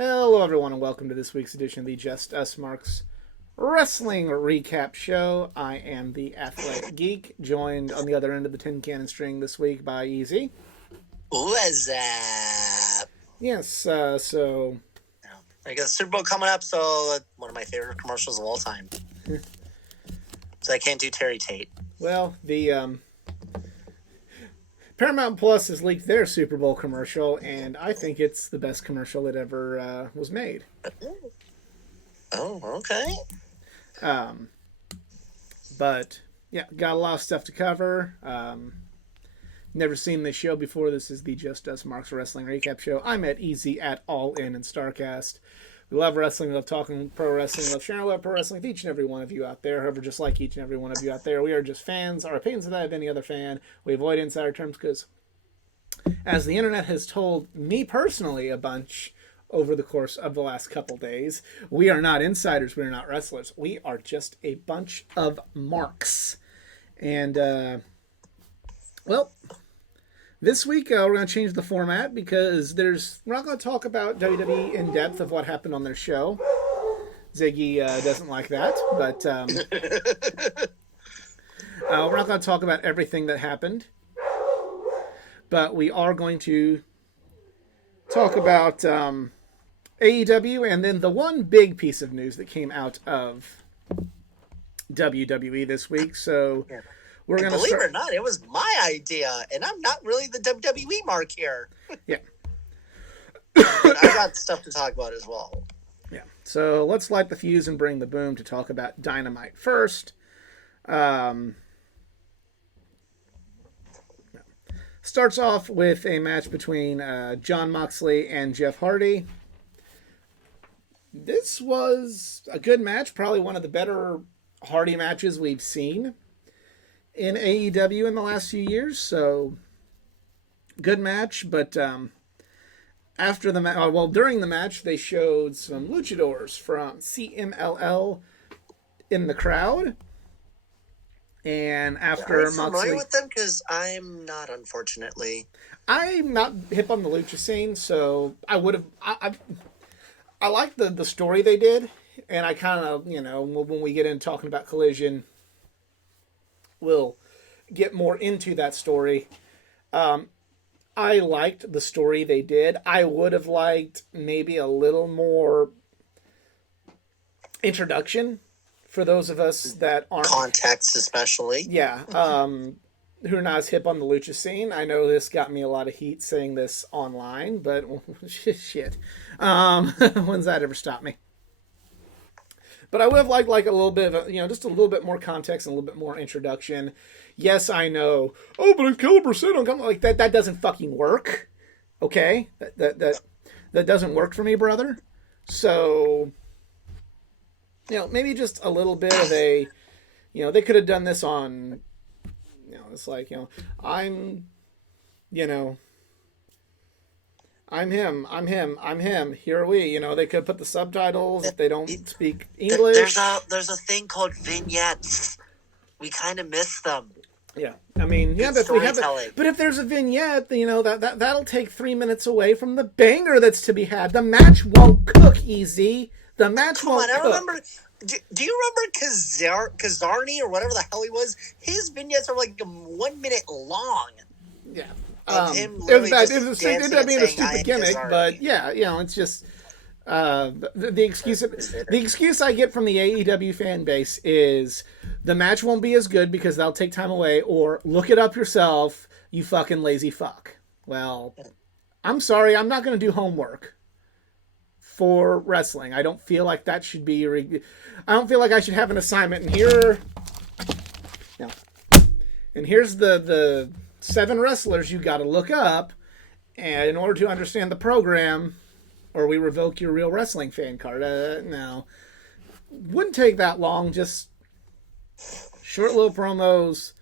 Hello, everyone, and welcome to this week's edition of the Just Us Marks Wrestling Recap Show. I am the Athletic Geek, joined on the other end of the tin cannon string this week by Easy. What's up? Yes, I got the Super Bowl coming up, so one of my favorite commercials of all time. So I can't do Terry Tate. well, the Paramount Plus has leaked their Super Bowl commercial, and I think it's the best commercial that ever was made. Oh, okay. But yeah, got a lot of stuff to cover. Never seen this show before. This is the Just Us Marks Wrestling Recap Show. I'm at Easy at All In and Starcast. We love wrestling, we love talking pro wrestling, we love sharing love pro wrestling with each and every one of you out there. However, just like each and every one of you out there, we are just fans. Our opinions are that of any other fan. We avoid insider terms because, as the internet has told me personally a bunch over the course of the last couple days, we are not insiders, we are not wrestlers. We are just a bunch of marks. And, well, this week we're going to change the format because we're not going to talk about WWE in depth of what happened on their show. Ziggy doesn't like that, but we're not going to talk about everything that happened. But we are going to talk about AEW and then the one big piece of news that came out of WWE this week. So we're going to believe it or not, it was my idea, and I'm not really the WWE mark here. Yeah. I got stuff to talk about as well. Yeah. So let's light the fuse and bring the boom to talk about Dynamite first. Starts off with a match between Jon Moxley and Jeff Hardy. This was a good match, probably one of the better Hardy matches we've seen in AEW in the last few years. So good match, but after the match, during the match, they showed some luchadors from CMLL in the crowd. And after Are you familiar Moxley, with them? Because I'm not, unfortunately. I'm not hip on the lucha scene, so I would have. I like the story they did, and I kind of, when we get into talking about Collision, we'll get more into that story. I liked the story they did. I would have liked maybe a little more introduction for those of us that aren't context, especially. Yeah, who are not as hip on the lucha scene. I know this got me a lot of heat saying this online, but shit, when's that ever stopped me? But I would have liked like a little bit of just a little bit more context and a little bit more introduction. Yes, I know. Oh, but if Caliber said on like that, that doesn't fucking work. Okay, that doesn't work for me, brother. So, maybe just a little bit of a, they could have done this on, it's like, I'm him. Here are we. They could put the subtitles if they don't speak English. There's a thing called vignettes. We kind of miss them. Yeah, I mean, yeah, but if there's a vignette, that'll take 3 minutes away from the banger that's to be had. The match won't cook, Easy. The match won't cook. I remember. Do you remember Kazarni or whatever the hell he was? His vignettes are like 1 minute long. Yeah. It was a stupid gimmick, but yeah, it's just the excuse I get from the AEW fan base is the match won't be as good because they'll take time away, or look it up yourself, you fucking lazy fuck. Well, I'm sorry, I'm not going to do homework for wrestling. I don't feel like that should be. I don't feel like I should have an assignment. And here's the 7 wrestlers you got to look up, and in order to understand the program, or we revoke your Real Wrestling fan card. No, wouldn't take that long. Just short little promos.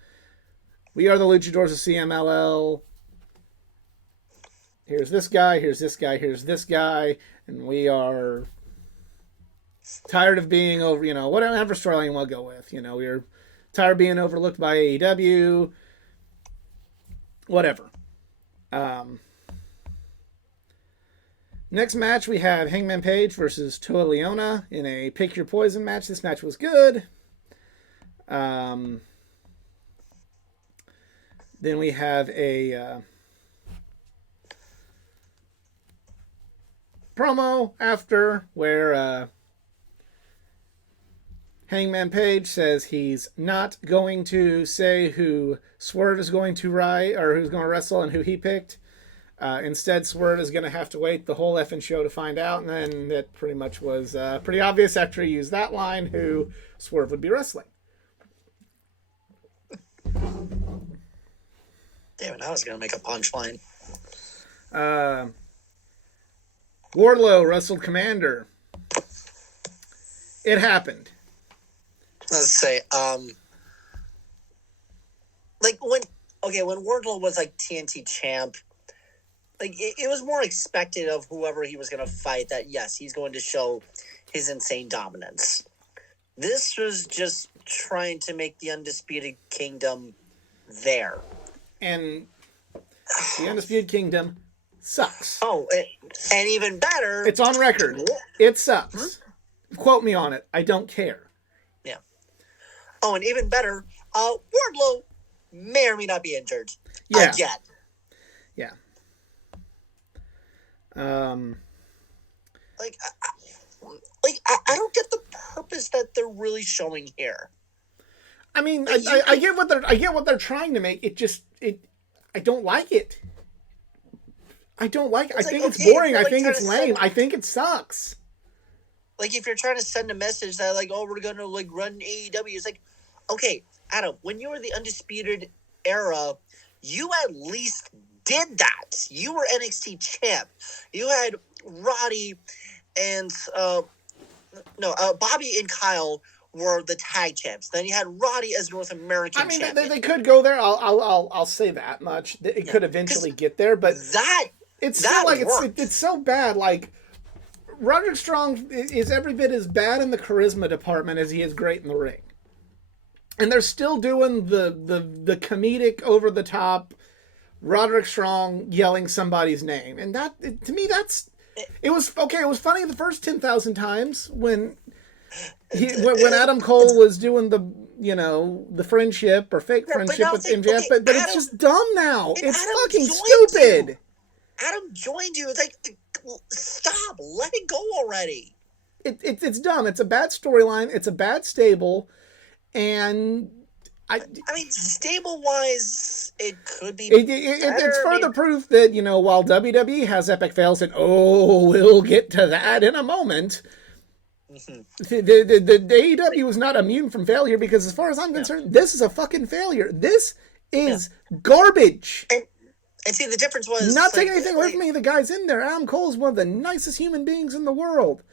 We are the Luchadors of CMLL. Here's this guy. Here's this guy. Here's this guy, and we are tired of being over. Whatever storyline you want to go with. We're tired of being overlooked by AEW. Whatever. Next match, we have Hangman Page versus Toa Leona in a Pick Your Poison match. This match was good. Then we have a promo after where Hangman Page says he's not going to say who Swerve is going to ride or who's going to wrestle and who he picked. Instead, Swerve is going to have to wait the whole effing show to find out, and then it pretty much was pretty obvious after he used that line who Swerve would be wrestling. Damn it, I was going to make a punchline. Wardlow wrestled Commander. It happened. Let's say, like when Wardlow was like TNT champ, like it was more expected of whoever he was going to fight that yes, he's going to show his insane dominance. This was just trying to make the Undisputed Kingdom there. And the Undisputed Kingdom sucks. Oh, and even better, it's on record. It sucks. Quote me on it. I don't care. Yeah. Oh, and even better, Wardlow may or may not be injured. Yeah. Again. Yeah. I don't get the purpose that they're really showing here. I mean, I get what they're trying to make. I don't like it. I don't like it. I think it's boring. I think it's lame. I think it sucks. Like, if you're trying to send a message that, like, oh, we're going to, like, run AEW, it's like, okay, Adam, when you were the Undisputed Era, you at least did that. You were NXT champ. You had Roddy and, Bobby and Kyle were the tag champs. Then you had Roddy as North American champion. They could go there. I'll say that much. It could eventually get there, but it's still like it's so bad. Like, Roderick Strong is every bit as bad in the charisma department as he is great in the ring. And they're still doing the comedic, over the top Roderick Strong yelling somebody's name. And that, to me, it was funny the first 10,000 times when Adam Cole was doing the friendship or fake friendship with MJF, but it's just dumb now. It's fucking stupid. Adam joined you. It's like, stop, let it go already. It's dumb. It's a bad storyline. It's a bad stable, and I mean, stable wise, it could be. It's further proof that while WWE has epic fails, and we'll get to that in a moment. Mm-hmm. The AEW is not immune from failure because, as far as I'm concerned, this is a fucking failure. This is garbage. And see, the difference was... Not taking anything away from me, the guy's in there. Adam Cole is one of the nicest human beings in the world.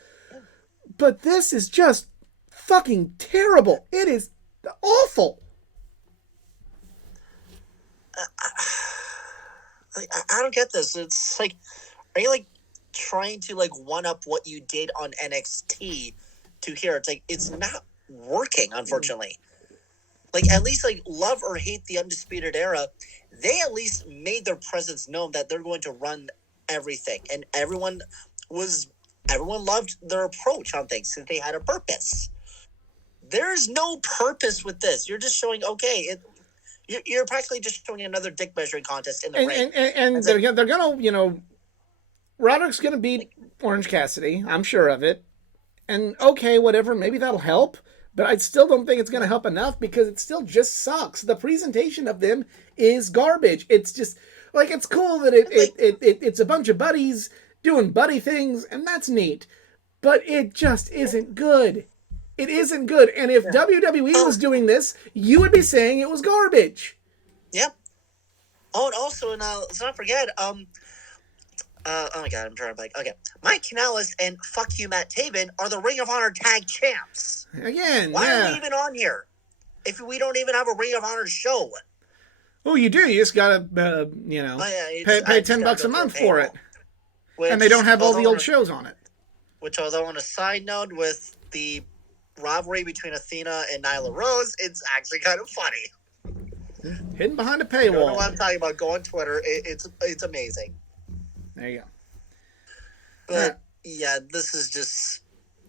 But this is just fucking terrible. It is awful. I don't get this. It's like, are you like trying to like one up what you did on NXT to here? It's like, it's not working, unfortunately. Like, at least like love or hate the Undisputed Era, they at least made their presence known that they're going to run everything, and everyone loved their approach on things because they had a purpose. There's no purpose with this. You're just showing, you're practically just showing another dick measuring contest in the ring. And they're gonna, Roderick's gonna beat Orange Cassidy. I'm sure of it. And whatever, maybe that'll help. But I still don't think it's going to help enough because it still just sucks. The presentation of them is garbage. It's just, like, it's cool that it's a bunch of buddies doing buddy things, and that's neat. But it just isn't good. It isn't good. And if WWE was doing this, you would be saying it was garbage. Yep. Oh, and also, let's not forget, oh my god, I'm trying to okay. Mike Kanellis and fuck you, Matt Taven are the Ring of Honor tag champs. Again, why are we even on here if we don't even have a Ring of Honor show? Oh, you do. You just gotta, pay $10 a month for it, and they don't have all the old shows on it. Which, although on a side note, with the rivalry between Athena and Nyla Rose, it's actually kind of funny. Hidden behind a paywall. You don't know what I'm talking about? Go on Twitter. It's amazing. There you But yeah, this is just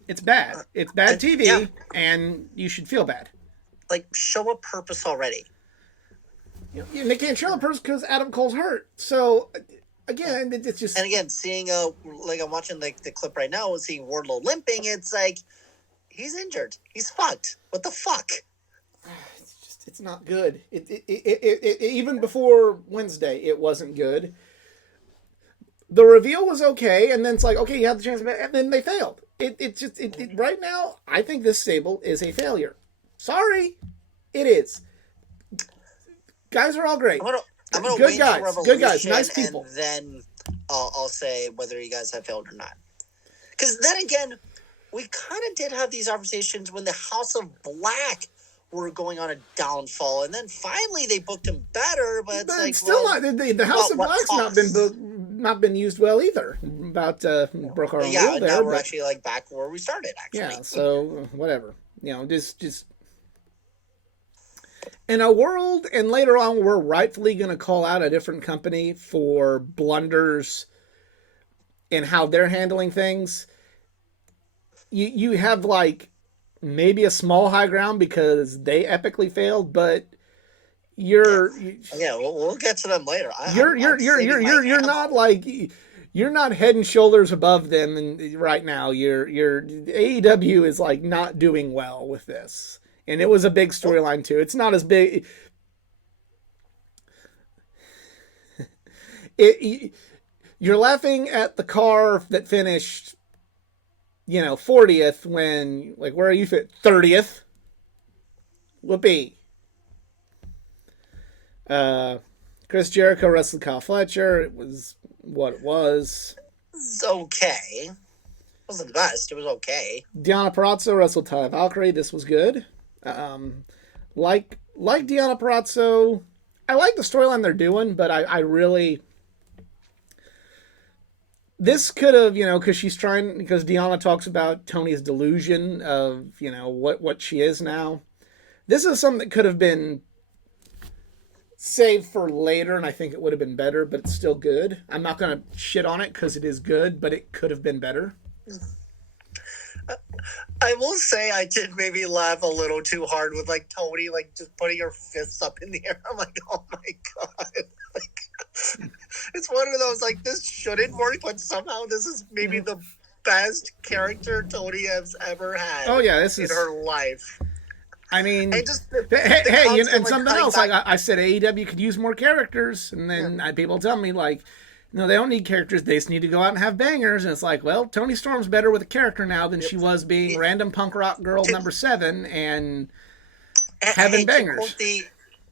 It's bad. It's bad TV, yeah, and you should feel bad. like show a purpose already. And they can't show the person because Adam Cole's hurt. So again, it's just. And again, seeing like I'm watching like the clip right now and seeing Wardlow limping, it's like he's injured. He's fucked. What the fuck? It's not good. Even before Wednesday, it wasn't good. The reveal was okay, and then it's like, okay, you had the chance, and then they failed. Right now, I think this stable is a failure. Sorry, it is. Guys are all great. I'm gonna good wait guys, for good guys, Revolution, nice people. and then I'll say whether you guys have failed or not. Because then again, we kind of did have these conversations when the House of Black were going on a downfall, and then finally they booked him better. But it's like still well, not. The House of Black's not been used well either. About broke our own rule there. Now we're actually like back where we started. Actually, yeah. So whatever. Just in a world, and later on, we're rightfully going to call out a different company for blunders in how they're handling things. You have like maybe a small high ground because they epically failed, but we'll get to them later. You're not like you're not head and shoulders above them, and right now your AEW is like not doing well with this, and it was a big storyline too. It's not as big. You're laughing at the car that finished 40th when, like, where are you fit? 30th? Whoopee. Chris Jericho wrestled Kyle Fletcher. It was what it was. It's okay. It wasn't the best. It was okay. Deonna Purrazzo wrestled Taya Valkyrie. This was good. Like Deonna Purrazzo, I like the storyline they're doing, but I really... This could have, because Deonna talks about Tony's delusion of, what she is now. This is something that could have been saved for later, and I think it would have been better, but it's still good. I'm not going to shit on it because it is good, but it could have been better. I will say I did maybe laugh a little too hard with like Tony like just putting her fists up in the air. I'm like, oh my god. Like, it's one of those like this shouldn't work, but somehow this is maybe the best character Tony has ever had. Oh yeah, this is in her life. I mean, and just and something else. Like I said, AEW could use more characters, and then people tell me like, no, they don't need characters. They just need to go out and have bangers. And it's like, well, Toni Storm's better with a character now than she was being random punk rock girl number 7 and having bangers.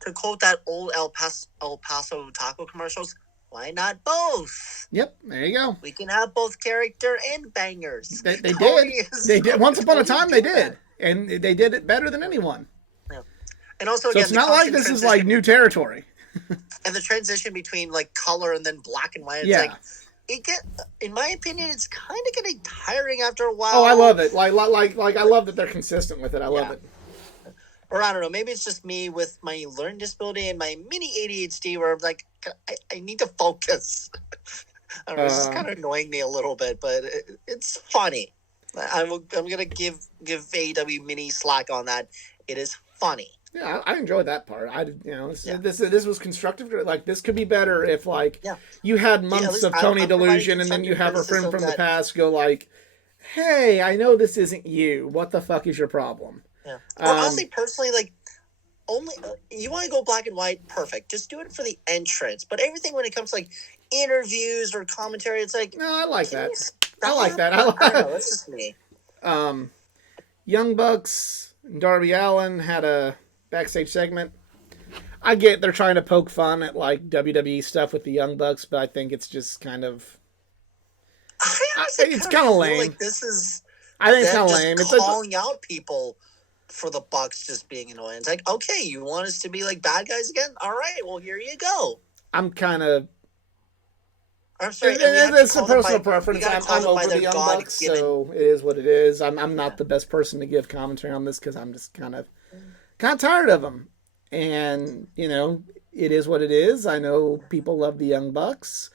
To quote that old El Paso taco commercials, why not both? Yep, there you go. We can have both character and bangers. They did. They did. Once upon a time, they did. And they did it better than anyone. Yeah. And also, so again, it's not like this is like new territory. And the transition between like color and then black and white, yeah. In my opinion, it's kind of getting tiring after a while. Oh, I love it. Like I love that they're consistent with it. I love it. Or I don't know, maybe it's just me with my learning disability and my mini ADHD where I'm like, I need to focus. I don't know, it's just kind of annoying me a little bit, but it's funny. I'm gonna give AEW mini slack on that. It is funny. Yeah, I enjoyed that part. This was constructive. Like this could be better if you had months of Tony delusion, and then you have her friend from the past go like, "Hey, I know this isn't you. What the fuck is your problem?" Yeah. Or honestly, personally, like, only you want to go black and white, perfect. Just do it for the entrance. But everything when it comes to like interviews or commentary, it's like no, I like that. I like that. I don't know. That's just me. Young Bucks and Darby Allin had a backstage segment. I get they're trying to poke fun at like WWE stuff with the Young Bucks, but I think it's just kind of it's kind of lame. Like this is I think it's kind of lame. It's calling out people for the Bucks just being annoying. It's like, okay, you want us to be like bad guys again? All right, well here you go. I'm sorry. It's a personal preference. I'm over the Young Bucks, so it is what it is. I'm not the best person to give commentary on this because I'm just kind of tired of them. And, it is what it is. I know people love the Young Bucks.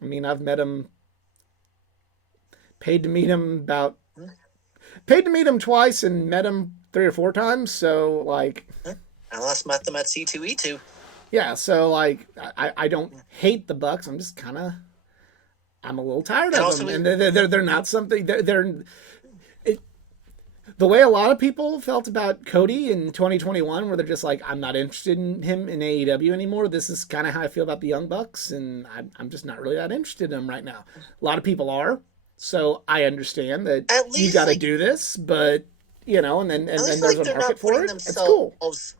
I mean, I've met them Paid to meet him paid to meet him twice and met him 3 or 4 times. So like, I last met them at C2E2. yeah. So like, I don't hate the Bucks. I'm just kind of I'm a little tired And of also, them, and they're not something they're it, the way a lot of people felt about Cody in 2021, where they're just like, I'm not interested in him in AEW anymore. This is kind of how I feel about the Young Bucks, and I'm just not really that interested in them right now. A lot of people are, so I understand that at you least got to like do this, but and at then least there's like a they're market not for putting it. It's cool. themselves.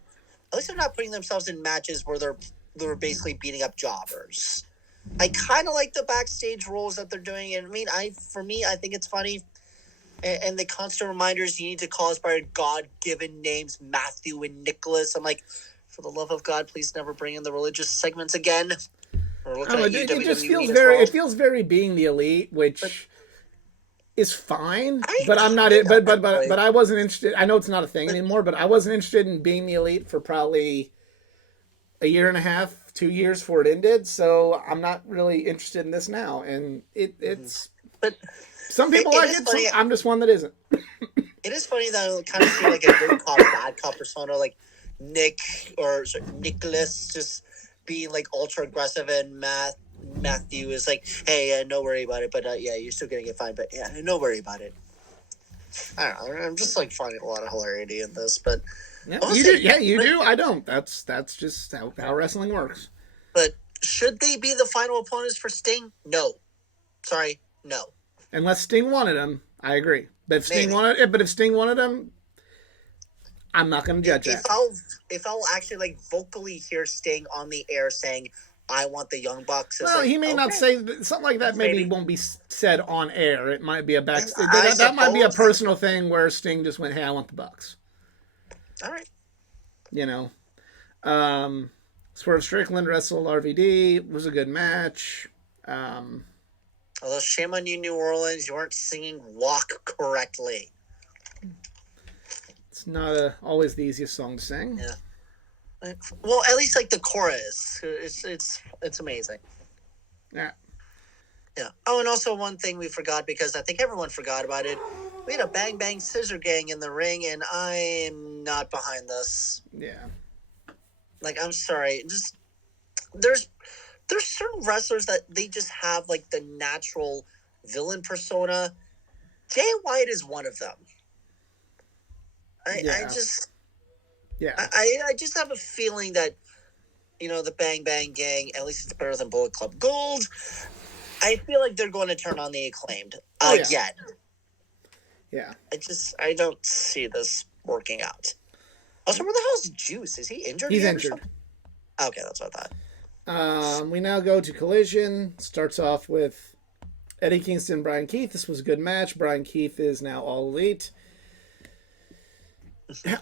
At least they're not putting themselves in matches where they're basically beating up jobbers. I kind of like the backstage roles that they're doing, and I mean, for me, I think it's funny. And the constant reminders you need to call us by our God-given names, Matthew and Nicholas. I'm like, for the love of God, please never bring in the religious segments again. We're looking at you, It just WWE feels as well. it feels very being the elite, which is fine. But I'm not. Like, But I wasn't interested. I know it's not a thing anymore, but I wasn't interested in being the elite for probably a year and a half, 2 years before it ended. So I'm not really interested in this now, and it's. but Some people like it. I'm just one that isn't. It is funny that I kind of see like a good cop, bad cop persona, like Nicholas just being like ultra aggressive, and Matthew is like, hey, no worry about it, but yeah, you're still gonna get fined, but yeah, no worry about it. I don't know. I'm just like finding a lot of hilarity in this, but yeah, you do. Yeah, you do. I don't. That's just how wrestling works. But should they be the final opponents for Sting? No. Sorry, no. Unless Sting wanted him, I agree. But if Sting wanted him, I'm not going to judge that. If I'll actually like vocally hear Sting on the air saying, "I want the Young Bucks," well, like, he may not say something like that. Maybe won't be said on air. It might be a backstage. That might be a personal thing where Sting just went, "Hey, I want the Bucks." All right. Swerve Strickland wrestled RVD. It was a good match. Although shame on you, New Orleans, you weren't singing "Walk" correctly. It's not always the easiest song to sing. Yeah. Well, at least like the chorus, it's amazing. Yeah. Yeah. Oh, and also one thing we forgot, because I think everyone forgot about it. We had a Bang Bang Scissor Gang in the ring, and I am not behind this. Yeah. Like, I'm sorry. Just there's certain wrestlers that they just have like the natural villain persona. Jay White is one of them. I just have a feeling that, the Bang Bang Gang, at least it's better than Bullet Club Gold. I feel like they're going to turn on the Acclaimed again. Yeah. I don't see this working out. Also, where the hell is Juice? Is he injured? He's injured. Okay, that's what I thought. We now go to Collision. Starts off with Eddie Kingston, Brian Keith. This was a good match. Brian Keith is now All Elite.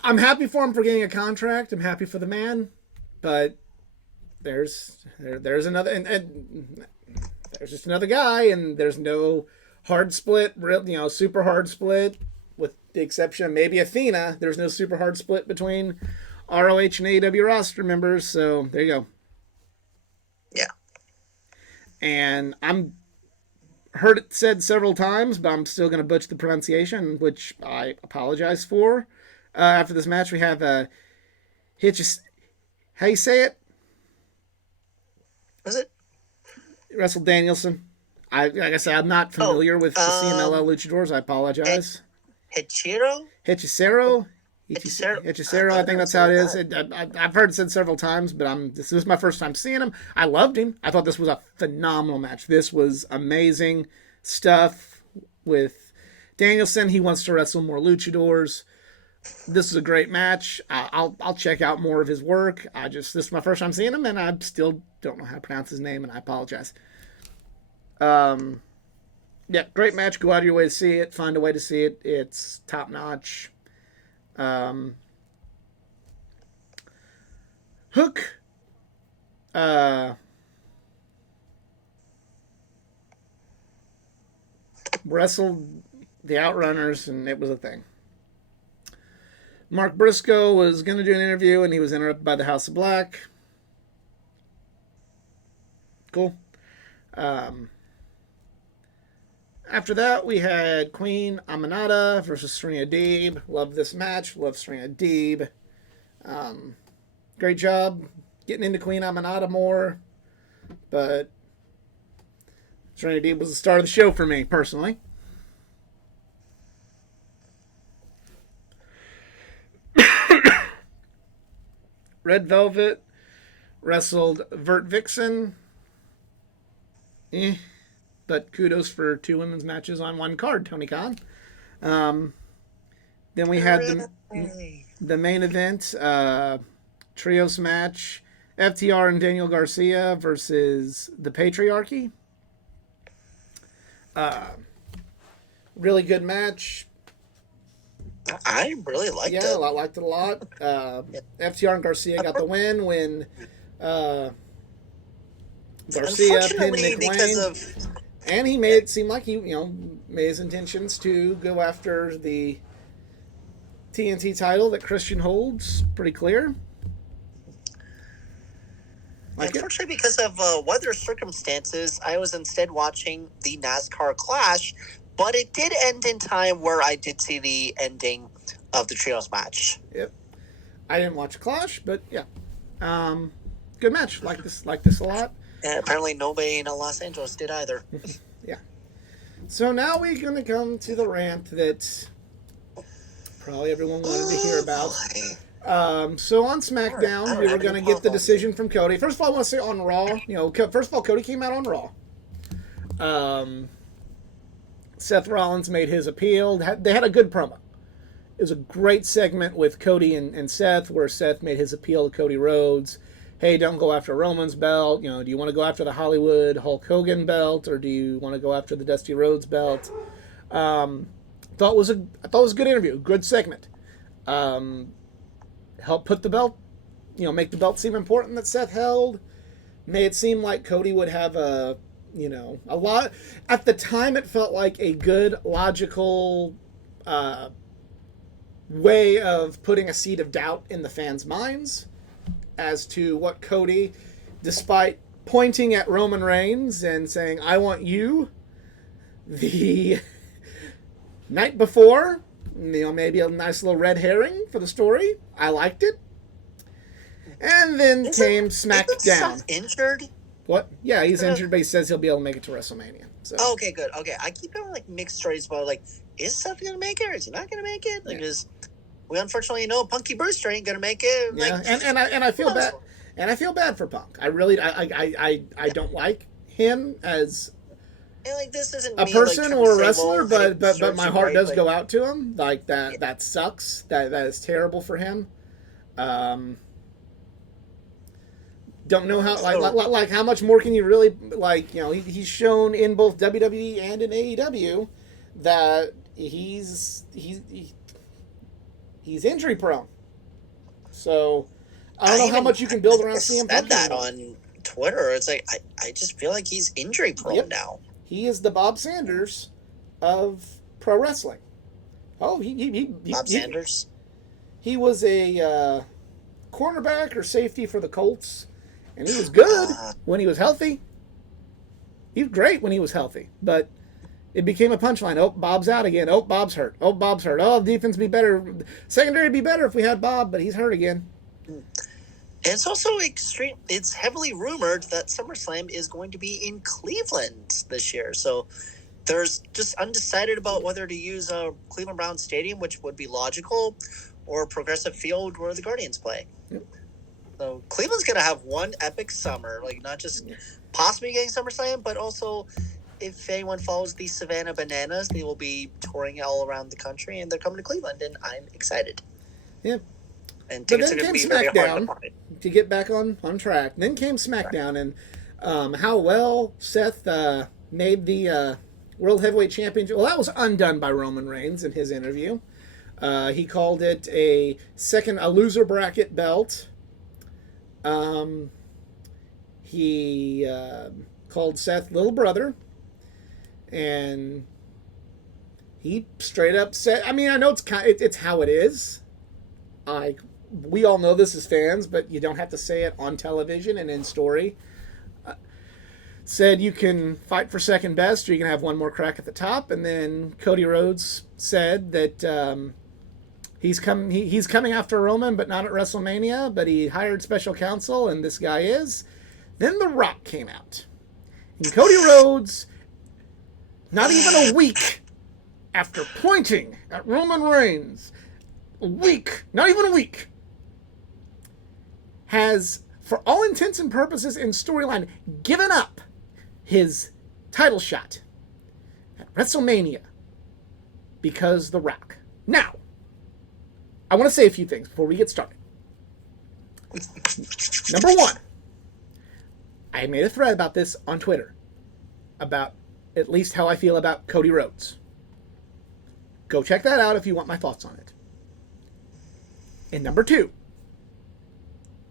I'm happy for him for getting a contract. I'm happy for the man, but there's another, and there's just another guy, and there's no hard split, super hard split, with the exception of maybe Athena. There's no super hard split between ROH and AEW roster members, so there you go. Yeah. And I'm heard it said several times, but I'm still going to butcher the pronunciation, which I apologize for. After this match, we have how you say it? Was it? Russell Danielson. Like I said, I'm not familiar with the CMLL luchadors. I apologize. Hechicero? Hechicero, I think that's how it is. I've heard it said several times, but this is my first time seeing him. I loved him. I thought this was a phenomenal match. This was amazing stuff with Danielson. He wants to wrestle more luchadors. This is a great match. I'll check out more of his work. This is my first time seeing him, and I still don't know how to pronounce his name, and I apologize. Yeah, great match. Go out of your way to see it. Find a way to see it. It's top notch. Hook. Wrestled the Outrunners, and it was a thing. Mark Briscoe was going to do an interview, and he was interrupted by the House of Black. Cool. After that, we had Queen Aminata versus Serena Deeb. Love this match. Love Serena Deeb. Great job getting into Queen Aminata more. But Serena Deeb was the star of the show for me, personally. Red Velvet wrestled Vert Vixen. But kudos for 2 women's matches on 1 card, Tony Khan. Then we had the main event, trios match, FTR and Daniel Garcia versus the Patriarchy. Really good match. I really liked it. Yeah, I liked it a lot. FTR and Garcia got the win when Garcia pinned Nick Wayne. And he made it seem like he, made his intentions to go after the TNT title that Christian holds. Pretty clear. Unfortunately, because of weather circumstances, I was instead watching the NASCAR Clash, but it did end in time where I did see the ending of the trios match. Yep. I didn't watch Clash, but yeah. Good match. Like this a lot. And apparently nobody in Los Angeles did either. Yeah. So now we're going to come to the rant that probably everyone wanted to hear about. So on SmackDown, we were going to get the decision from Cody. First of all, I want to say on Raw, first of all, Cody came out on Raw. Seth Rollins made his appeal. They had a good promo. It was a great segment with Cody and Seth, where Seth made his appeal to Cody Rhodes. Hey, don't go after Roman's belt. Do you want to go after the Hollywood Hulk Hogan belt, or do you want to go after the Dusty Rhodes belt? I thought it was a good interview, good segment. Help put the belt, make the belt seem important that Seth held. Made it seem like Cody would have a lot. At the time, it felt like a good, logical way of putting a seed of doubt in the fans' minds as to what Cody, despite pointing at Roman Reigns and saying, I want you, the night before, maybe a nice little red herring for the story. I liked it. And then came SmackDown. Seth injured? What? Yeah, he's injured, but he says he'll be able to make it to WrestleMania. So. Okay, good. Okay, I keep having mixed stories about is Seth gonna make it or is he not gonna make it? Because we unfortunately know Punky Brewster ain't gonna make it. Yeah, and I feel bad, and I feel bad for Punk. I really I don't like him as this isn't a person or a wrestler, but my heart does go out to him. That sucks. That is terrible for him. Don't know how how much more can you really he's shown in both WWE and in AEW that he's injury prone. So I don't know how much you can build around CM Punk. Said that on Twitter. It's I just feel like he's injury prone now. He is the Bob Sanders of pro wrestling. Oh, Bob Sanders. He was a cornerback or safety for the Colts, and he was good when he was healthy. He was great when he was healthy, but it became a punchline. Oh, Bob's out again. Oh, Bob's hurt. Oh, Bob's hurt. Oh, defense be better. Secondary would be better if we had Bob, but he's hurt again. And it's also extreme. It's heavily rumored that SummerSlam is going to be in Cleveland this year. So there's just undecided about whether to use Cleveland Browns Stadium, which would be logical, or Progressive Field where the Guardians play. Yep. So Cleveland's going to have one epic summer, not just possibly getting SummerSlam, but also if anyone follows the Savannah Bananas, they will be touring all around the country, and they're coming to Cleveland, and I'm excited. Yeah. And tickets are going to be very hard to find. To get back on track. Then came SmackDown, and how well Seth made the World Heavyweight Championship. Well, that was undone by Roman Reigns in his interview. He called it a loser bracket belt. He called Seth little brother, and he straight up said, I mean, I know it's how it is. We all know this as fans, but you don't have to say it on television and in story. said you can fight for second best or you can have one more crack at the top. And then Cody Rhodes said that he's coming after Roman, but not at WrestleMania. But he hired special counsel, and this guy is. Then The Rock came out, and Cody Rhodes, not even a week after pointing at Roman Reigns, not even a week, has, for all intents and purposes in storyline, given up his title shot at WrestleMania because The Rock. Now, I want to say a few things before we get started. Number one, I made a thread about this on Twitter, about at least how I feel about Cody Rhodes. Go check that out if you want my thoughts on it. And number two,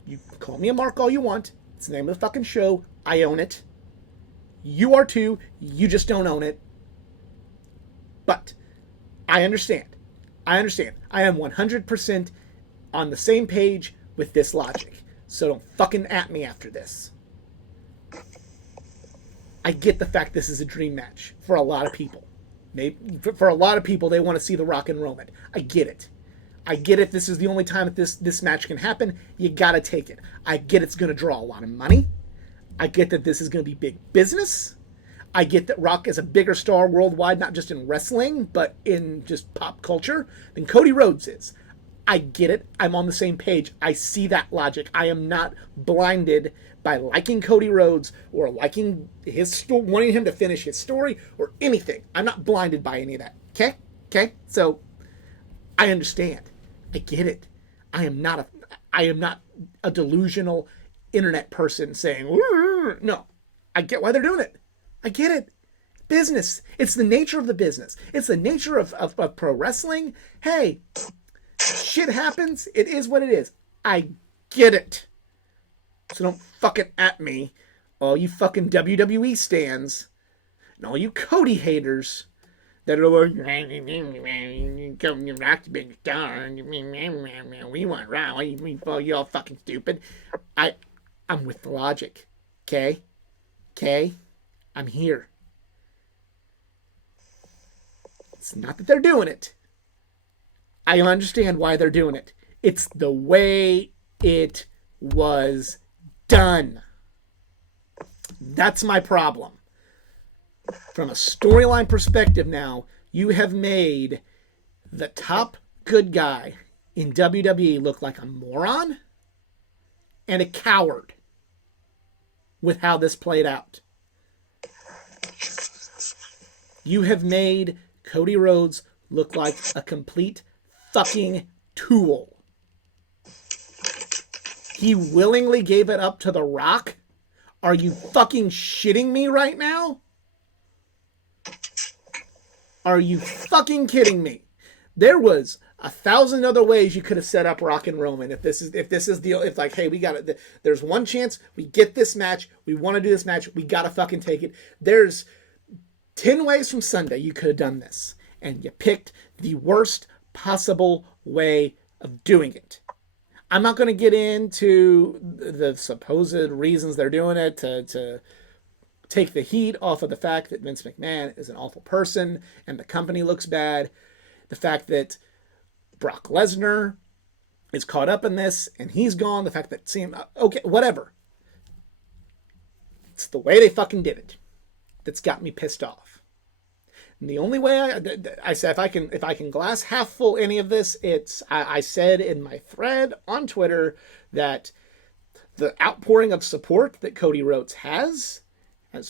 you call me a mark all you want. It's the name of the fucking show. I own it. You are too. You just don't own it. But I understand. I am 100% on the same page with this logic. So don't fucking at me after this. I get the fact this is a dream match for a lot of people. Maybe for a lot of people, they want to see The Rock and Roman. I get it. This is the only time that this match can happen. You gotta take it. I get it's gonna draw a lot of money. I get that this is gonna be big business. I get that Rock is a bigger star worldwide, not just in wrestling, but in just pop culture, than Cody Rhodes is. I get it. I'm on the same page. I see that logic. I am not blinded by liking Cody Rhodes or liking his story, wanting him to finish his story or anything. I'm not blinded by any of that. Okay? So I understand. I get it. I am not a delusional internet person saying, no. I get why they're doing it. I get it. Business. It's the nature of the business. It's the nature of pro wrestling. Hey, shit happens. It is what it is. I get it. So don't fucking at me, all you fucking WWE stans, and all you Cody haters that are like, Rock's big star, we want Raw, you all fucking stupid. I'm with the logic. Okay? I'm here. It's not that they're doing it. I understand why they're doing it. It's the way it was done. That's my problem. From a storyline perspective now, you have made the top good guy in WWE look like a moron and a coward with how this played out. You have made Cody Rhodes look like a complete fucking tool. He willingly gave it up to The Rock? Are you fucking shitting me right now? Are you fucking kidding me? There was 1,000 other ways you could have set up Rock and Roman if like, hey, we got it. There's one chance we get this match. We want to do this match. We got to fucking take it. There's 10 ways from Sunday you could have done this, and you picked the worst possible way of doing it. I'm not going to get into the supposed reasons they're doing it to take the heat off of the fact that Vince McMahon is an awful person and the company looks bad. The fact that Brock Lesnar is caught up in this and he's gone. The fact that okay, whatever. It's the way they fucking did it that's got me pissed off. And the only way I said if I can glass half full any of this, I said in my thread on Twitter that the outpouring of support that Cody Rhodes has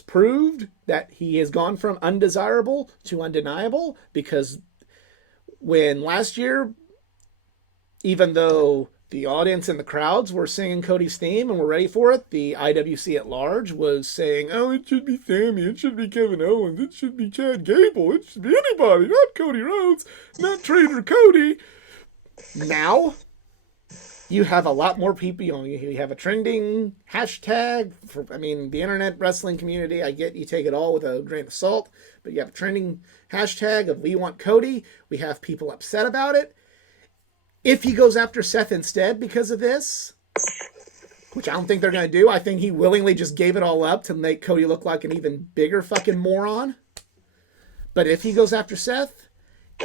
proved that he has gone from undesirable to undeniable, because when last year, even though the audience and the crowds were singing Cody's theme and were ready for it, the IWC at large was saying, oh, it should be Sammy, it should be Kevin Owens, it should be Chad Gable, it should be anybody, not Cody Rhodes, not Trader Cody. Now, you have a lot more people. You have a trending hashtag the internet wrestling community. I get you take it all with a grain of salt, but you have a trending hashtag of we want Cody. We have people upset about it. If he goes after Seth instead because of this, which I don't think they're going to do. I think he willingly just gave it all up to make Cody look like an even bigger fucking moron. But if he goes after Seth,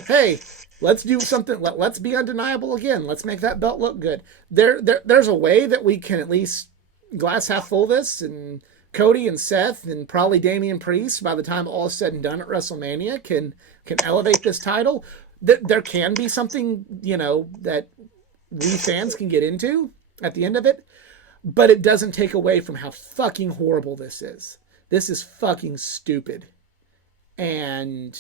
hey, let's do something. Let's be undeniable again. Let's make that belt look good. There's a way that we can at least glass half full this, and Cody and Seth and probably Damian Priest, by the time all is said and done at WrestleMania, can elevate this title. There can be something, that we fans can get into at the end of it, but it doesn't take away from how fucking horrible this is. This is fucking stupid. And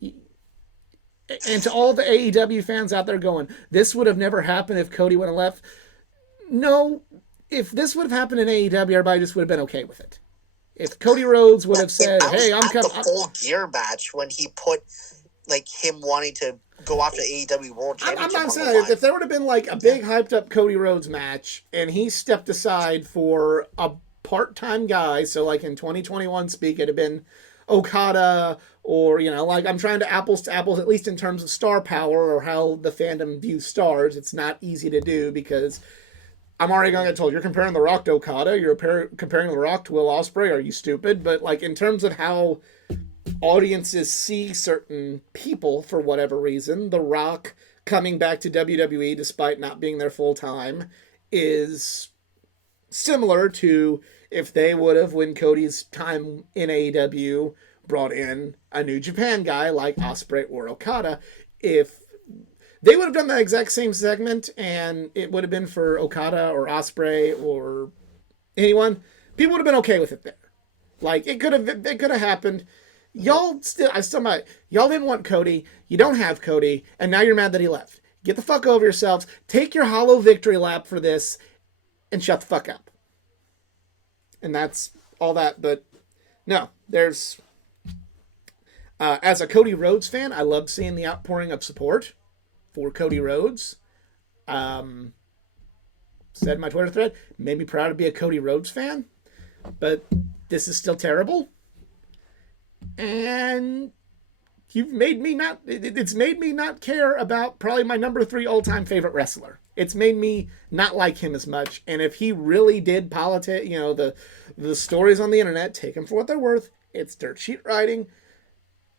to all the AEW fans out there going, this would have never happened if Cody would have left. No, if this would have happened in AEW, everybody just would have been okay with it. If Cody Rhodes would have said, "Hey, I'm coming," the Full Gear match when he put like him wanting to go after AEW World Championship. I'm not saying if there would have been like a big hyped up Cody Rhodes match and he stepped aside for a part-time guy, so like in 2021 speak, it'd have been Okada, or like, I'm trying to apples, at least in terms of star power or how the fandom views stars. It's not easy to do because I'm already going to get told, you're comparing The Rock to Okada, you're comparing The Rock to Will Ospreay, are you stupid? But like, in terms of how audiences see certain people, for whatever reason, The Rock coming back to WWE despite not being there full time is similar to if they would have, when Cody's time in AEW, brought in a New Japan guy like Ospreay or Okada. If they would have done the exact same segment and it would have been for Okada or Ospreay or anyone, people would have been okay with it there. Like, it could have happened. Y'all didn't want Cody. You don't have Cody, and now you're mad that he left. Get the fuck over yourselves. Take your hollow victory lap for this and shut the fuck up. And that's all that. But no, there's... as a Cody Rhodes fan, I loved seeing the outpouring of support for Cody Rhodes. Said in my Twitter thread, made me proud to be a Cody Rhodes fan. But this is still terrible. And it's made me not care about probably my number 3 all-time favorite wrestler. It's made me not like him as much. And if he really did politic, the stories on the internet, take them for what they're worth. It's dirt sheet writing,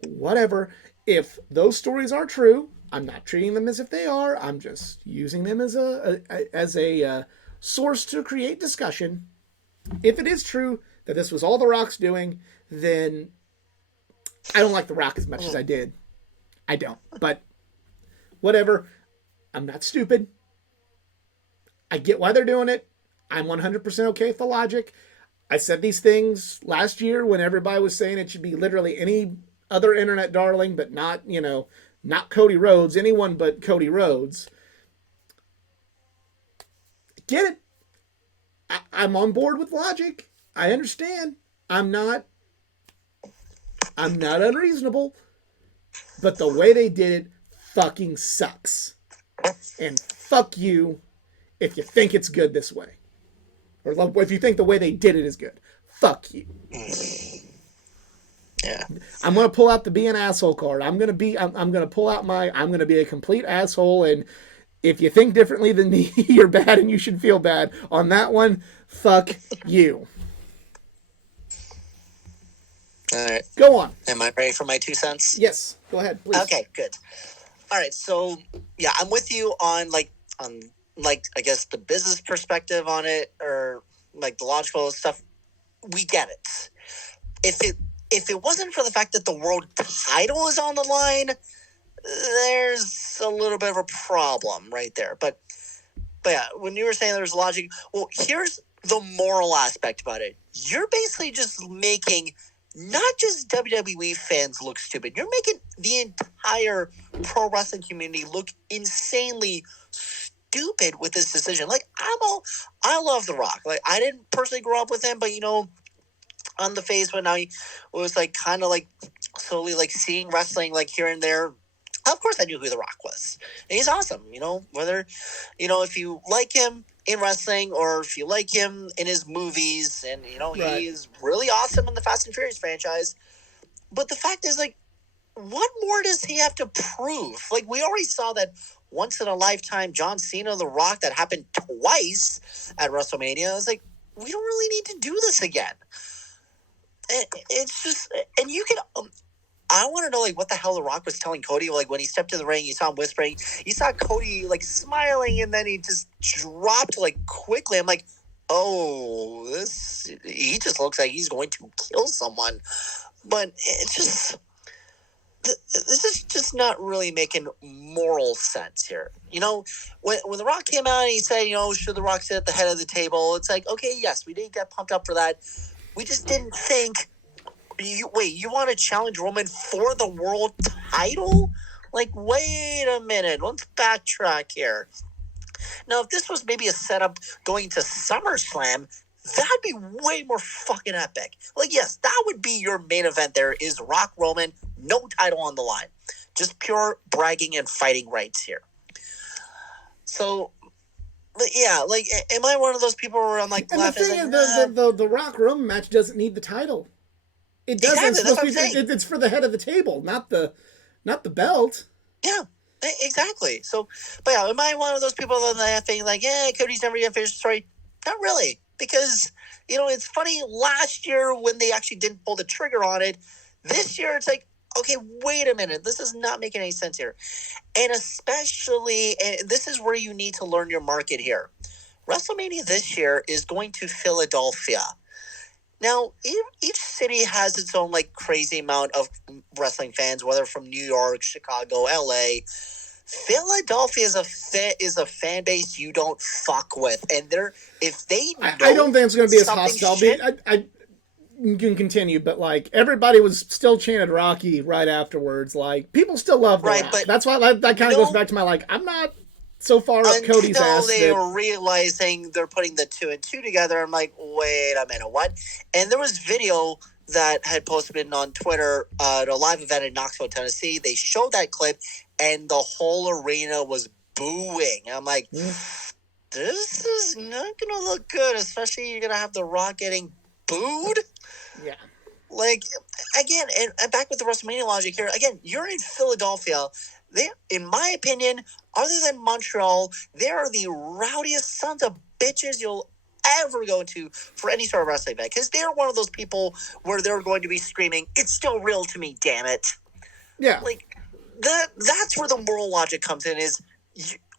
whatever. If those stories are true, I'm not treating them as if they are. I'm just using them as a source to create discussion. If it is true that this was all The Rock's doing, then I don't like The Rock as much as I did. I don't. But whatever. I'm not stupid. I get why they're doing it. I'm 100% okay with the logic. I said these things last year when everybody was saying it should be literally any other internet darling, but not Cody Rhodes, anyone but Cody Rhodes. Get it. I'm on board with logic. I understand. I'm not unreasonable. But the way they did it fucking sucks. And fuck you if you think it's good this way. Or if you think the way they did it is good. Fuck you. Yeah. I'm going to pull out the be an asshole card. I'm going to pull out I'm going to be a complete asshole, and if you think differently than me, you're bad and you should feel bad. On that one, fuck you. All right. Go on. Am I ready for my 2 cents? Yes. Go ahead, please. Okay, good. All right, so yeah, I'm with you on I guess the business perspective on it, or like the logical stuff. We get it. If it wasn't for the fact that the world title is on the line, there's a little bit of a problem right there. But yeah, when you were saying there's logic, well, here's the moral aspect about it. You're basically just making not just WWE fans look stupid. You're making the entire pro wrestling community look insanely stupid with this decision. Like, I love The Rock. Like, I didn't personally grow up with him, but on the face when I was like kind of like slowly like seeing wrestling like here and there, of course I knew who The Rock was. And he's awesome, whether if you like him in wrestling or if you like him in his movies, and Right. He is really awesome in the Fast and Furious franchise. But the fact is, like, what more does he have to prove? Like, we already saw that once in a lifetime John Cena, The Rock that happened twice at WrestleMania. I was like, we don't really need to do this again. It's just, and you can. I want to know like what the hell The Rock was telling Cody. Like when he stepped in the ring, you saw him whispering. You saw Cody like smiling, and then he just dropped like quickly. I'm like, oh, he just looks like he's going to kill someone. But it's just, this is just not really making moral sense here. You know, when The Rock came out and he said, you know, should The Rock sit at the head of the table? It's like, okay, yes, we did get pumped up for that. We just didn't think. You want to challenge Roman for the world title? Like, wait a minute. Let's backtrack here. Now, if this was maybe a setup going to SummerSlam, that'd be way more fucking epic. Like, yes, that would be your main event. There is Rock Roman, no title on the line. Just pure bragging and fighting rights here. So, but yeah, like, am I one of those people where I'm like, and the thing is, the Rock Roman match doesn't need the title. It doesn't. Exactly, it's for the head of the table, not the belt. Yeah, exactly. So, but yeah, am I one of those people that think like, yeah, Cody's never gonna finish the story? Not really, because you know it's funny. Last year when they actually didn't pull the trigger on it, this year it's like, okay, wait a minute, this is not making any sense here, and especially, and this is where you need to learn your market here. WrestleMania this year is going to Philadelphia. Now, each city has its own like crazy amount of wrestling fans, whether from New York, Chicago, LA. Philadelphia is a fan base you don't fuck with, and if they I don't think it's going to be as hostile. I can continue, but like everybody was still chanted Rocky right afterwards. Like people still love the Rock. But that's why that kind of goes back to my like I'm not so far up Cody's ass. Until they were realizing they're putting the 2 and 2 together, I'm like, wait a minute, what? And there was video that had posted on Twitter at a live event in Knoxville, Tennessee. They showed that clip, and the whole arena was booing. I'm like, this is not going to look good, especially you're going to have The Rock getting booed. Yeah. Like, again, and back with the WrestleMania logic here, again, you're in Philadelphia. They, in my opinion, other than Montreal, they are the rowdiest sons of bitches you'll ever go to for any sort of wrestling event. Because they're one of those people where they're going to be screaming, "It's still real to me, damn it!" Yeah, like that's where the moral logic comes in. Is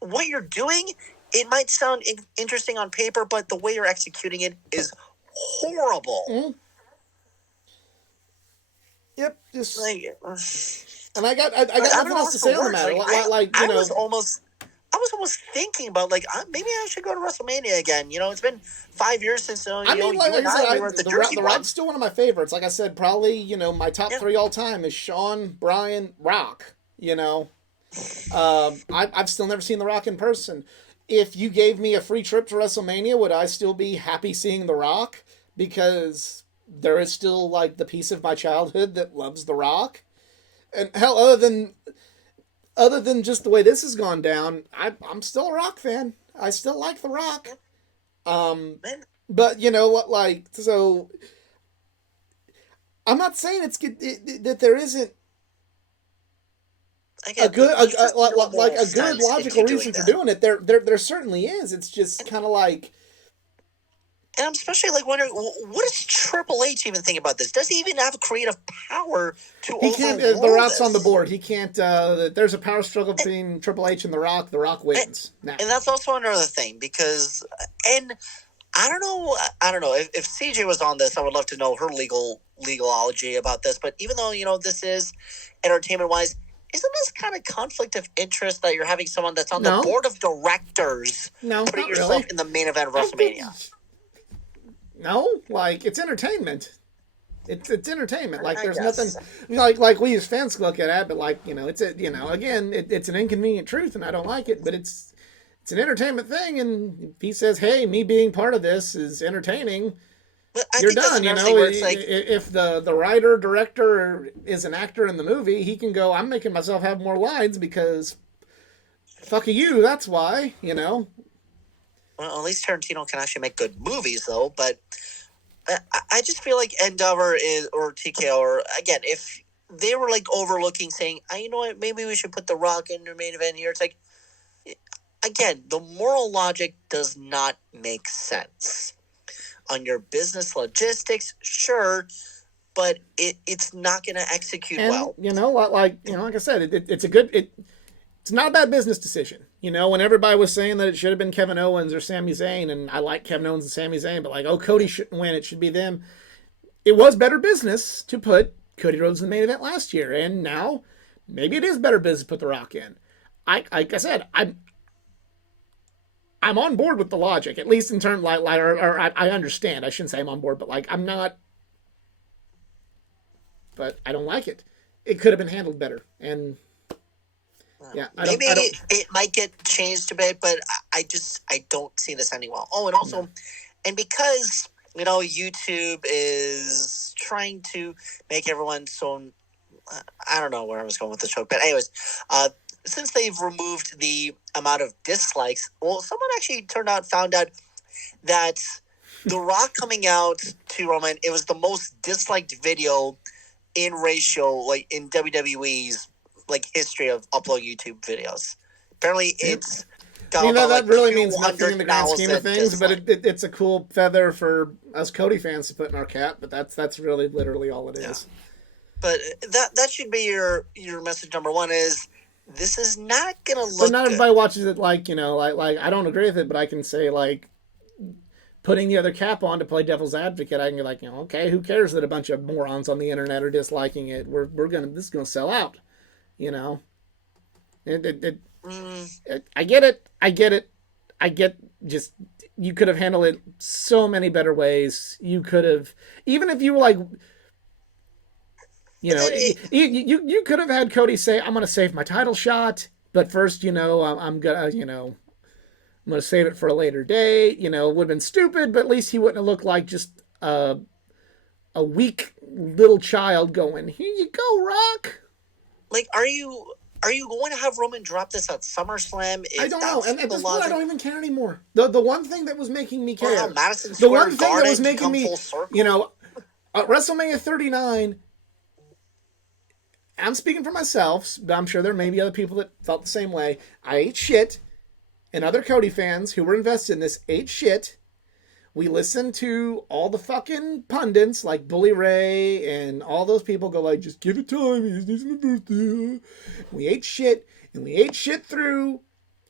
what you're doing? It might sound interesting on paper, but the way you're executing it is horrible. Mm-hmm. Yep, just like. And I got nothing else to say on the matter. I was almost thinking about like maybe I should go to WrestleMania again. You know, it's been 5 years since we were at the Jersey the Rock's still one of my favorites. Like I said, probably my top 3 all time is Shawn, Bryan, Rock. You know, I've still never seen The Rock in person. If you gave me a free trip to WrestleMania, would I still be happy seeing The Rock? Because there is still like the piece of my childhood that loves The Rock. And hell, other than just the way this has gone down, I'm still a Rock fan. I still like The Rock. But you know what? Like, so I'm not saying that there isn't a good logical reason for doing it. There certainly is. It's just kind of like. And I'm especially like wondering, what does Triple H even think about this? Does he even have creative power to? He can't. The Rock's on the board. He can't. There's a power struggle between Triple H and The Rock. The Rock wins. And that's also another thing because, and I don't know if CJ was on this, I would love to know her legalology about this. But even though this is entertainment wise. Isn't this kind of conflict of interest that you're having someone that's on the board of directors putting yourself in the main event of WrestleMania? No, like it's entertainment. It's entertainment. Like there's nothing like we as fans look at it, but like it's again it's an inconvenient truth, and I don't like it, but it's an entertainment thing. And if he says, "Hey, me being part of this is entertaining," you're done. If the writer director is an actor in the movie, he can go, "I'm making myself have more lines because fuck you." That's why Well, at least Tarantino can actually make good movies, though. But I just feel like Endeavor or TKO, or again, if they were like overlooking, saying, "You know what? Maybe we should put The Rock in your main event here." It's like, again, the moral logic does not make sense. On your business logistics, sure, but it's not going to execute And well. like I said, it's not a bad business decision. When everybody was saying that it should have been Kevin Owens or Sami Zayn, and I like Kevin Owens and Sami Zayn, but like, oh, Cody shouldn't win, it should be them. It was better business to put Cody Rhodes in the main event last year, and now maybe it is better business to put The Rock in. Like I said, I'm on board with the logic, at least in terms or I understand. I shouldn't say I'm on board, but like I'm not. But I don't like it. It could have been handled better, and yeah, Maybe I don't. it might get changed a bit, but I don't see this ending well. Oh, and also, No. and because YouTube is trying to make everyone so I don't know where I was going with the joke, but anyways, since they've removed the amount of dislikes, well, someone actually found out that The Rock coming out to Roman, it was the most disliked video in ratio, like in WWE's like history of uploading YouTube videos. Apparently, it's got That like really means nothing in the grand scheme of 200,000 things, but dislikes. it's a cool feather for us Cody fans to put in our cap. But that's really literally all it is. But that should be your message number one is this is not gonna But look not good. everybody watches it like like I don't agree with it, but I can say like putting the other cap on to play devil's advocate, I can go like, okay, who cares that a bunch of morons on the internet are disliking it? This is gonna sell out, you know. It, it, it, I get it. I get it. I get just you could have handled it so many better ways. You could have, even if you were like, you could have had Cody say, "I'm gonna save my title shot, but first, I'm gonna, I'm gonna save it for a later date." It would have been stupid, but at least he wouldn't have looked like just a weak little child going, "Here you go, Rock." Like, are you going to have Roman drop this at SummerSlam? I don't know, and at this point, I don't even care anymore. The one thing that was making me care, Madison the Square one thing that Garden was to making come me, full circle. WrestleMania 39. I'm speaking for myself, but I'm sure there may be other people that felt the same way. I ate shit, and other Cody fans who were invested in this ate shit. We listened to all the fucking pundits like Bully Ray and all those people go like, just give it time. He's in the birthday. We ate shit, and we ate shit through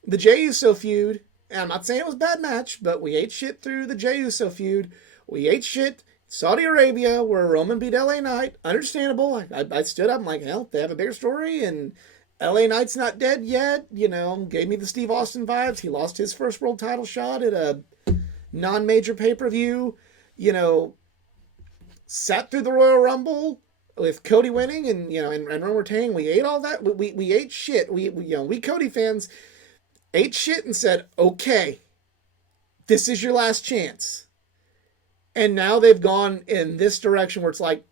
the Jey Uso feud. And I'm not saying it was a bad match, but we ate shit through the Jey Uso feud. We ate shit Saudi Arabia, where Roman beat LA Knight. Understandable. I stood up. I'm like, hell, they have a bigger story, and LA Knight's not dead yet. Gave me the Steve Austin vibes. He lost his first world title shot at a non-major pay-per-view. Sat through the Royal Rumble with Cody winning and and Roman retaining. We ate all that. We ate shit. We Cody fans ate shit and said, okay, this is your last chance. And now they've gone in this direction where it's like,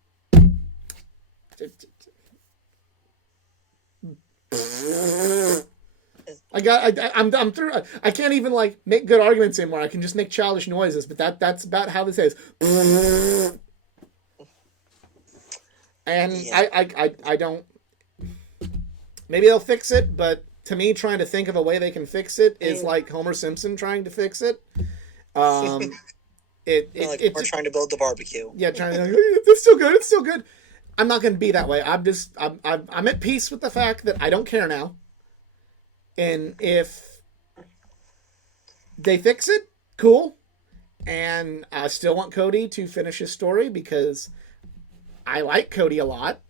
I'm through. I can't even like make good arguments anymore. I can just make childish noises, but that's about how this is. And Yeah. I don't. Maybe they'll fix it, but to me, trying to think of a way they can fix it is like Homer Simpson trying to fix it. Um, We're trying to build the barbecue. Yeah, trying to. It's still good. It's still good. I'm not going to be that way. I'm at peace with the fact that I don't care now. And if they fix it, cool. And I still want Cody to finish his story because I like Cody a lot.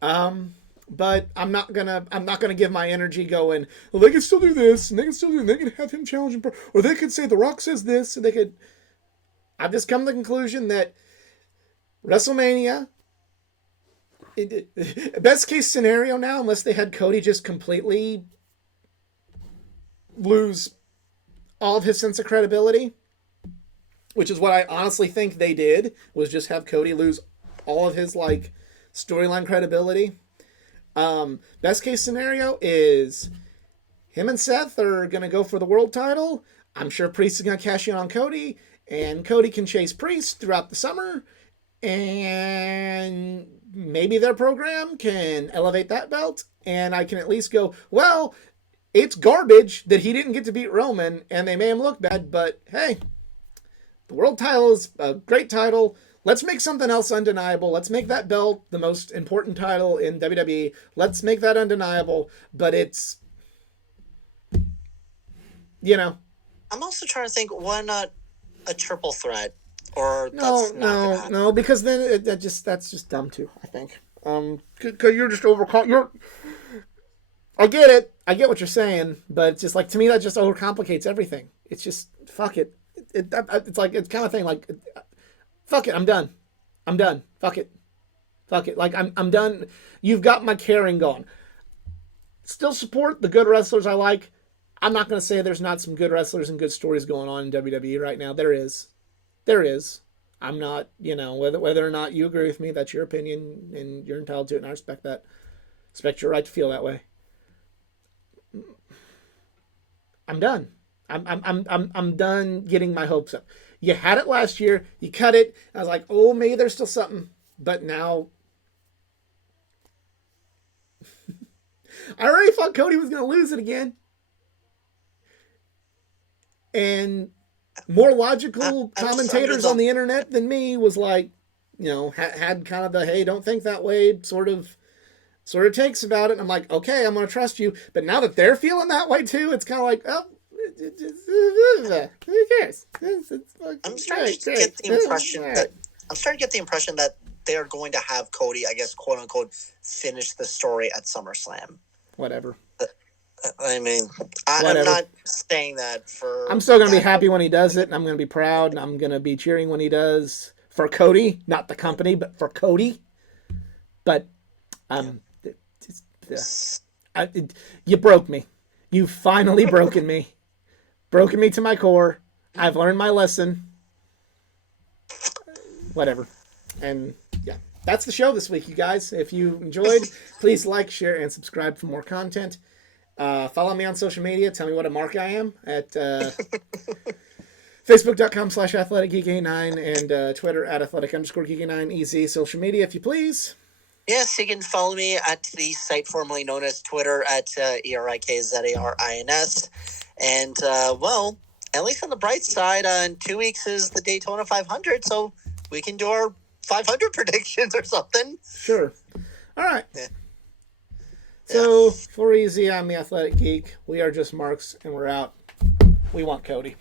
But I'm not gonna give my energy going, well, they can still do this, and they can still do, and they can have him challenge him, or they could say The Rock says this, and they could. I've just come to the conclusion that WrestleMania, best case scenario now, unless they had Cody just completely lose all of his sense of credibility, which is what I honestly think they did, was just have Cody lose all of his like storyline credibility. Best case scenario is him and Seth are gonna go for the world title. I'm sure Priest is gonna cash in on Cody, and Cody can chase Priest throughout the summer, and maybe their program can elevate that belt, and I can at least go, well, It's garbage that he didn't get to beat Roman, and they made him look bad, but hey, the world title is a great title. Let's make something else undeniable. Let's make that belt the most important title in WWE. Let's make that undeniable, but it's, you know. I'm also trying to think, why not a triple threat? Or that's No, because then that's just dumb too, I think. Because you're just I get it. I get what you're saying, but it's just like, to me, that just overcomplicates everything. It's just, fuck it. It's like, it's kind of thing like, fuck it, I'm done. Fuck it. Like, I'm done. You've got my caring gone. Still support the good wrestlers I like. I'm not going to say there's not some good wrestlers and good stories going on in WWE right now. There is. I'm not, whether or not you agree with me, that's your opinion, and you're entitled to it, and I respect that. Respect your right to feel that way. I'm done. I'm done getting my hopes up. You had it last year. You cut it. I was like, oh, maybe there's still something. But now, I already thought Cody was going to lose it again. And more logical commentators on the internet than me was like, had kind of the, hey, don't think that way sort of takes about it. And I'm like, okay, I'm going to trust you. But now that they're feeling that way too, it's kind of like, oh, who cares? I'm starting to get the impression that they're going to have Cody, I guess, quote unquote, finish the story at SummerSlam. Whatever. I mean, I'm not saying that for... I'm still going to be happy when he does it, and I'm going to be proud, and I'm going to be cheering when he does for Cody, not the company, but for Cody. But you broke me. You finally broken me. Broken me to my core. I've learned my lesson. Whatever. And yeah, that's the show this week, you guys. If you enjoyed, please like, share, and subscribe for more content. Follow me on social media. Tell me what a mark I am at Facebook.com/AthleticGeek89 and Twitter @Athletic_Geek89. Easy social media, if you please. Yes, you can follow me at the site formerly known as Twitter at ERIKZARINS. And, well, at least on the bright side, in 2 weeks is the Daytona 500, so we can do our 500 predictions or something. Sure. All right. Yeah. So, for Easy, I'm the Athletic Geek. We are just marks, and we're out. We want Cody.